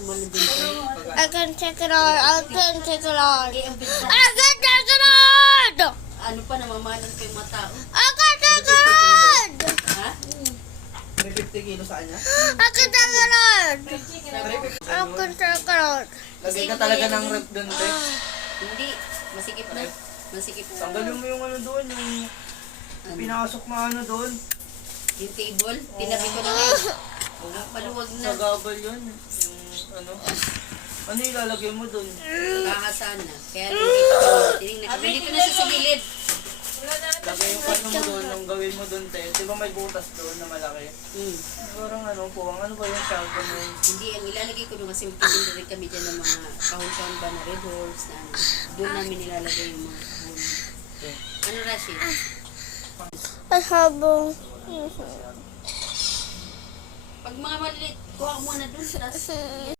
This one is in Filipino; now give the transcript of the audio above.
sumalo din kayo. I can check it out. I can check it out. I can check it out. Ano pa, namamalan kayong mata. I can check it out. Ha? May 50 kilo sa kanya. I can check it out. I can check it out. Lagay ka talaga ng rep dun, te. Hindi. Masikip na. Masikip na. Tanggalin mo yung ano doon, yung pinasok na ano doon. Yung table, tinabi ko na ngayon. Maluwag na. Sa gabal yun. Yung ano. Ano ilalagay mo doon? Kahasan na. Kaya dito ko, tinignan ko. Dito na siya sa gilid. Lagay yung ano mo doon, yung gawin mo doon, te. Di ba may butas doon na malaki? Hmm. Parang ano po, ano ba yung tawag mo? Hindi, ang ilalagay ko doon kasi magtitinda rin kami dyan ng mga kahon-kahon ba na red horse na ano. Doon namin nilalagay yung mga kahon. Ano, Rashid? Habang Pag mga maliit, kuha ko muna doon sa taas.